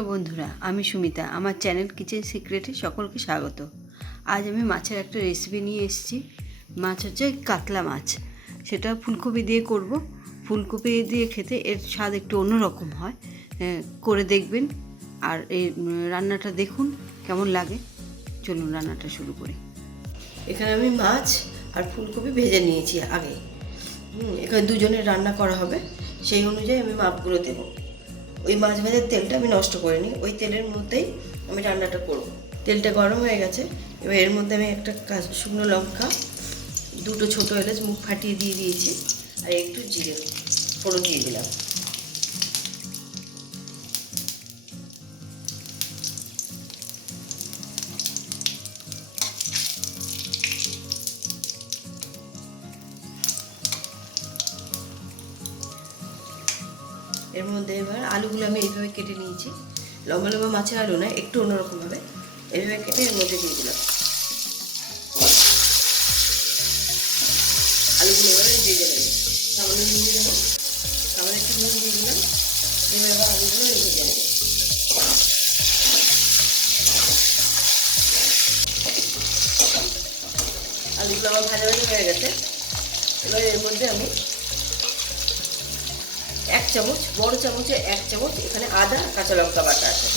নমস্কার বন্ধুরা, আমি সুমিতা। আমার চ্যানেল কিচেন সিক্রেটে সকলকে স্বাগত। আজ আমি মাছের একটা রেসিপি নিয়ে এসেছি। মাছ হচ্ছে কাতলা মাছ, সেটা ফুলকপি দিয়ে করব। ফুলকপি দিয়ে খেতে এর স্বাদ একটু অন্যরকম হয়, করে দেখবেন। আর এই রান্নাটা দেখুন কেমন লাগে। চলুন রান্নাটা শুরু করি। এখানে আমি মাছ আর ফুলকপি ভেজে নিয়েছি আগে। এখানে দুজনের রান্না করা হবে, সেই অনুযায়ী আমি মাপগুলো দেবো। ওই মাছ ভাজার তেলটা আমি নষ্ট করিনি, ওই তেলের মধ্যেই আমি রান্নাটা করব। তেলটা গরম হয়ে গেছে, এবার এর মধ্যে আমি একটা শুকনো লঙ্কা, দুটো ছোটো এলাচ মুখ ফাটিয়ে দিয়ে দিয়েছি, আর একটু জিরে ফোড়ন দিয়ে দিলাম। এর মধ্যে এবার আলুগুলো আমি এইভাবে কেটে নিয়েছি, লম্বা লম্বা মাছের আলু না, একটু অন্যরকমভাবে এইভাবে কেটে এর মধ্যে দিয়ে দিলাম। আলুগুলো এবারে দিয়ে দেবেন, সামান্য নুন দেবো, সামান্য একটু নুন দিয়ে দিলাম। এবার আলুগুলো ভেজে নেব। আলুগুলো আমার ভাজা ভাজা হয়ে গেছে। এবার এর মধ্যে আমি 1 চামচ, বড় চামচে 1 চামচ এখানে আদা কাঁচা লঙ্কা বাটা আছে,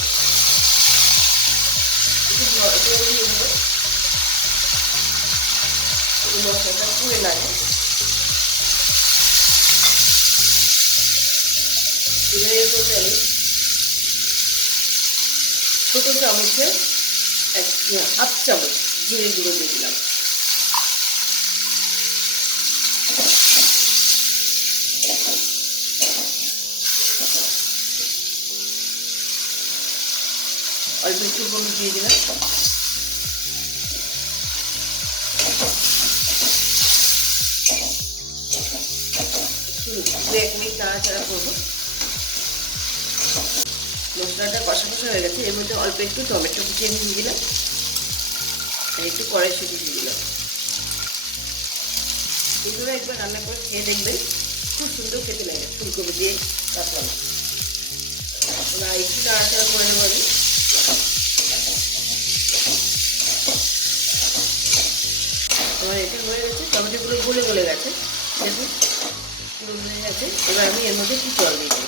মশলাটা পুড়ে লাগে। এবার এর মধ্যে আমি ছোটো চামচে 1/2 চামচ জিরে গুঁড়ো দিয়ে দিলাম। অল্প একটু হলুদ দিয়ে দিলাম। 2-1 মিনিট নাড়াচাড়া করবো। মশলাটা কষা কষা হয়ে গেছে, এর মধ্যে অল্প একটু টমেটো কুচিয়ে দিয়ে দিলাম, আর একটু কড়াইশুঁটি দিয়ে দিলাম। এগুলো একবার রান্না করে খেয়ে দেখবেন, খুব সুন্দর খেতে লাগে ফুলকপি দিয়ে কাতলা মাছ। এবার একটু নাড়াচাড়া করে নেবো আমি। আমার এটা হয়ে গেছে, টমেটোগুলো গলে গলে গেছে, দেখুন পুরো গলে গেছে। এবার আমি এর মধ্যে একটু জল দিয়ে দিই।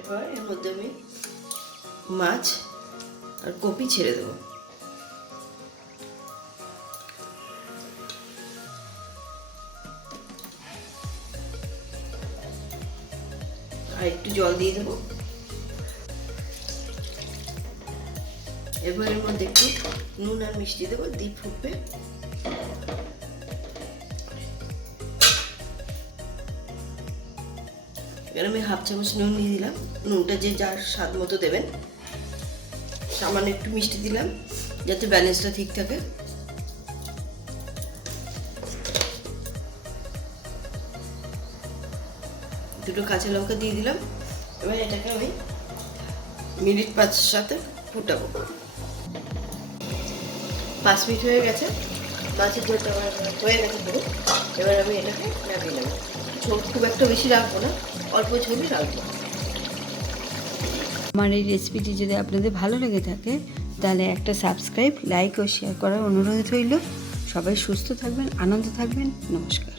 এবার এর মধ্যে আমি মাছ আর কপি ছেড়ে দেবো। আর একটু জল দিয়ে দেবো। এবার এর মধ্যে একটু নুন আর মিষ্টি দেবো, দিয়ে ফুটবে। এবার আমি 1/2 চামচ নুন দিয়ে দিলাম। নুনটা যে যার স্বাদ মতো দেবেন। সামান্য একটু মিষ্টি দিলাম যাতে ব্যালেন্সটা ঠিক থাকে। দুটো কাঁচা লঙ্কা দিয়ে দিলাম। এবার এটাকে আমি মিনিট 5 সাথে ফুটাবো। 5 মিনিট হয়ে গেছে, মাছের ঝোলটা হয়ে গেছে পুরো। এবার আমি এটাকে নামিয়ে নেব। ঝোল খুব একটা বেশি রাখবো না, অল্প ঝোলই রাখবো। আমার এই রেসিপিটি যদি আপনাদের ভালো লেগে থাকে তাহলে একটা সাবস্ক্রাইব, লাইক ও শেয়ার করার অনুরোধ রইল। সবাই সুস্থ থাকবেন, আনন্দ থাকবেন। নমস্কার।